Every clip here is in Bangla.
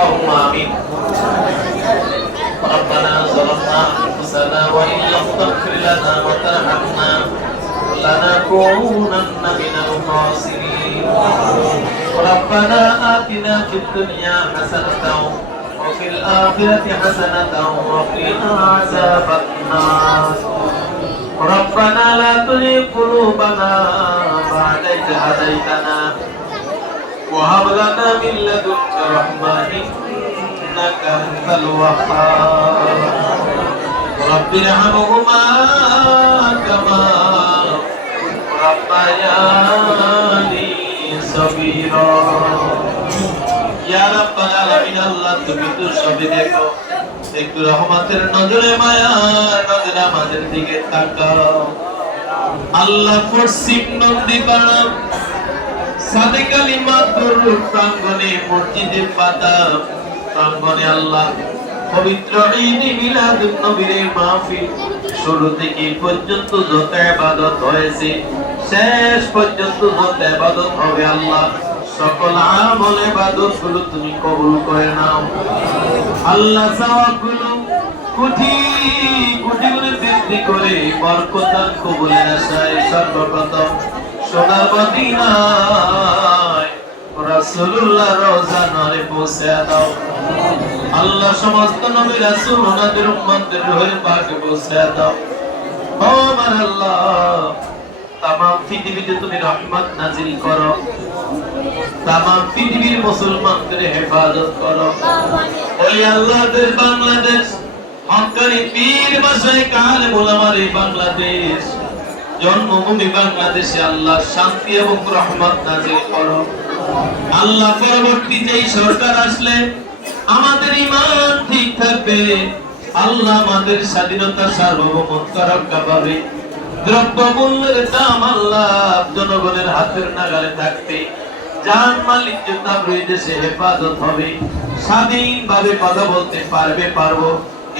اللهم آمين ربنا ظلمنا أنفسنا وإن لم تغفر لنا وترحمنا لنكونن من الخاسرين ربنا آتنا في الدنيا حسنة وفي الآخرة حسنة وقنا عذاب النار ربنا لا تزغ قلوبنا بعد إذ هديتنا وهب لنا من لدنك رحمة إنك أنت الوهاب رب ارحمهما كما ربياني صغيرا ইয়া রাব্বাল আলামিন আল্লাহ তুমি তো সবই দেখো একটু রহমতের নজরে মায়ার নজরে আমাদের দিকে তাকাও আল্লাহ পশ্চিম নন্দী পাড়া সাদেক আলী মাতুর প্রাঙ্গনে মসজিদে পাতা প্রাঙ্গনে আল্লাহ পবিত্র ঈদ মিলাদুন নবীর মাহফিল শুরু থেকে পর্যন্ত যত ইবাদত হয়েছে, শেষ পর্যন্ত যত ইবাদত হবে আল্লাহ, সকল আমল ইবাদতগুলো তুমি কবুল করে নাও। আল্লাহ সওয়াবগুলো কোটি কোটি গুণে বৃদ্ধি করে বরকত কবুলের আশায় সর্বপ্রথম সোনার মদিনায় রাসূলুল্লাহ রওজা নরে পৌঁছে দাও। আল্লাহ সমস্ত নবী রাসূল ওনাদের উম্মতের রূহের পাকে পৌঁছে দাও। ও আমার আল্লাহ তাম পৃথিবীতে তুমি নাজিল করো। তাম পৃথিবীর মুসলমানদের হেফাজত করো। বাংলাদেশ বাংলাদেশ। জন্মভূমি বাংলাদেশে আল্লাহ শান্তি এবং রহমত নাজিল করো। আল্লাহ সরকার আসলে আমাদের ইমান ঠিক থাকবে। আল্লাহ আমাদের স্বাধীনতা সার্বভৌমত্ব রক্ষা পাবে দ্রব্য মূল্যের দাম আল্লাহ জনগণের হাতের নাগালে থাকতে জান মালিক হেফাজত হবে। স্বাধীনভাবে কথা বলতে পারবে, পারব।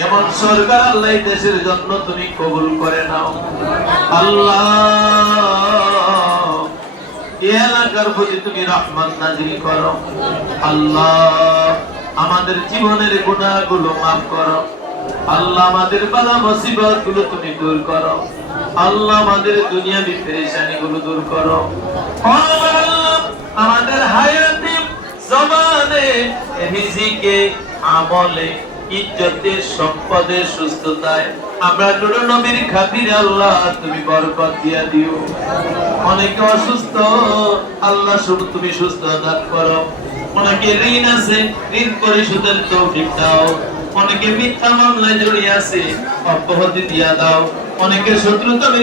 এমন সরকার আল্লাহ দেশের জন্য তুমি কবুল করে নাও। আল্লাহ এলাকার প্রতি তুমি রহমত নাজিল করো। আল্লাহ, আমাদের জীবনের গুনাহগুলো মাফ করো। আল্লাহ, আমাদের বাধা মুসিবতগুলো তুমি দূর করো। আল্লাহ, আমাদের দুনিয়াবি পেরেশানি গুলো দূর করো। আমাদের হায়াতে জবানে রিজিকে আমলে ইজ্জতে, সম্পদে, সুস্থতায়। আমরা নুর নবীর খাতিরে আল্লাহ, তুমি বরকত দিয়া দিও। অনেকে অসুস্থ, আল্লাহ তুমি সুস্থ দান করো। অনেকে ঋণ আছে, ঋণ পরিশোধের তৌফিক দাও। অনেকে মিথ্যা মামলায় জড়িয়ে আছে, অব্যাহতি দিয়া দাও। অনেকে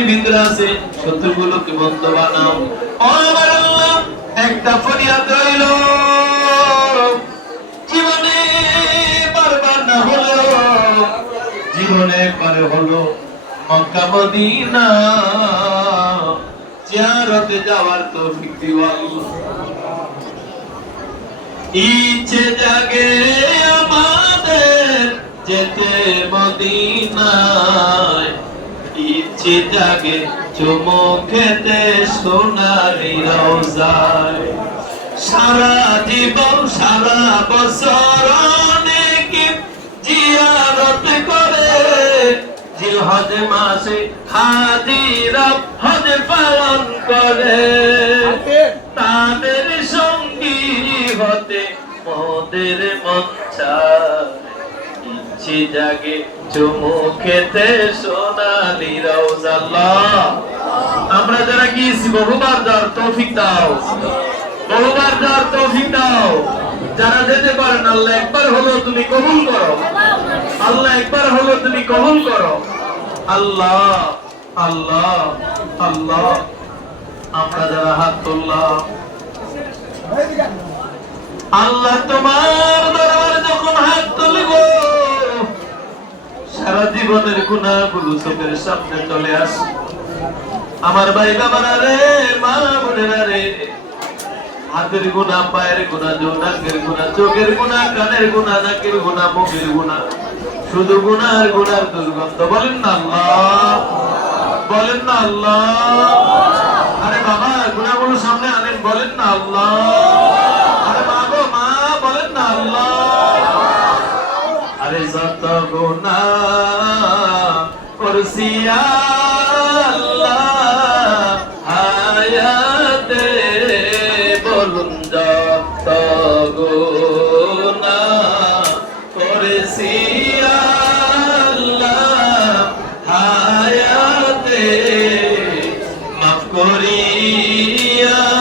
ভিতরে আছে, শত্রুগুলোকে বন্ধ বানাও। একটা ফরিয়াদ মক্কা মদিনা জিয়ারতে যাওয়ার তৌফিক দিও আল্লাহ। ইচ্ছে জাগে আমাদের যেতে মদিনায়। ইচ্ছে জাগে চুমো খেতে সোনারি রোজায়। সারা জীবন, সারা বছর অনেকে জিয়ারত করে মাসে হাজিরা হজ পালন করে। তাদের সঙ্গী হতে মোদের মন চায়। ইচ্ছে জাগে চুমু খেতে সোনালি আমরা যারা গিয়েছি বহুবার যাওয়ার তৌফিক দাও। বহুবার যাওয়ার তৌফিক দাও। যারা যেতে পারেন আল্লাহ একবার হলো তুমি কবুল করো। আল্লাহ একবার হলো তুমি কবুল করো। আল্লাহ আল্লাহ আল্লাহ। আমরা যারা হাত তুললাম। আল্লাহ তোমার দরবারে যখন হাত তুলব, সারা জীবনের গুণাগুলো চোখের সামনে চলে আসে আমার ভাই বাবারা রে, মা বোনেরা রে, হাতের গুণা পায়ের গুণা নাকের গুণা চোখের গুণা কানের গুণা নাকের গুণা মুখের গুণা শুধু গুনার গুনার দুর্গন্ধ। বলেন না আল্লাহ। বলেন না আল্লাহ। আরে বাবা গুণাগুলো সামনে আনেন, বলেন না আল্লাহ। আরে মা গো, মা, বলেন না আল্লাহ। আরে যত গুণা করছি আল্লাহ হায়াতে মাফ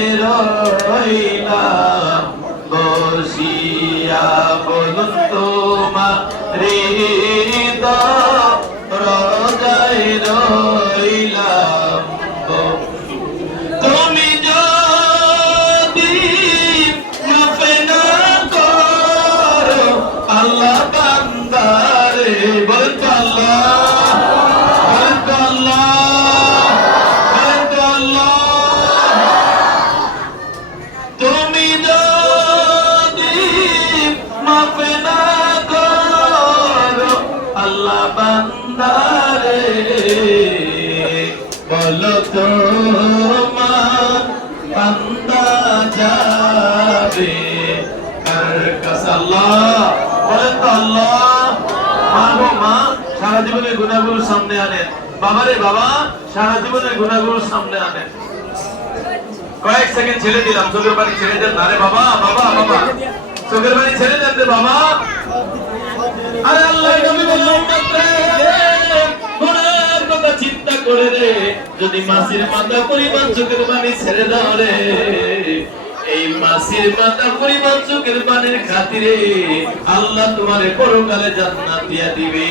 যাই জীবনের গুণাগুলো সামনে আনেন বাবা রে বাবা সারা জীবনের গুণাগুলো সামনে আনেন কয়েক সেকেন্ড ছেড়ে দিলাম চোখের পানি ছেড়ে দেন না রে বাবা বাবা বাবা। চোখের পানি ছেড়ে দেন রে বাবা। আরে আল্লাহ নবী বললেন উম্মতরে, কথা চিন্তা করে রে। যদি মাসির মাথা পরিমাণ চোখের পানি ছেড়ে দাও রে এই মাসির মাথা পরিমাণ চোখের পানির খাতিরে আল্লাহ তোমারে পরকালে জান্নাত দিয়া দিবে।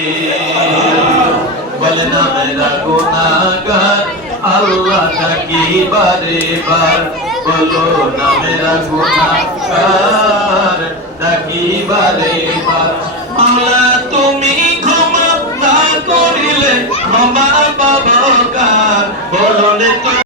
বলে, না মেরা গুনাহগার, আল্লাহ ডাকি বারে বার। বলো, না মেরা গুনাহগার, ডাকি বারে বার। মাওলা তুমি ক্ষমা না করিলে ক্ষমা পাবো কার? বলো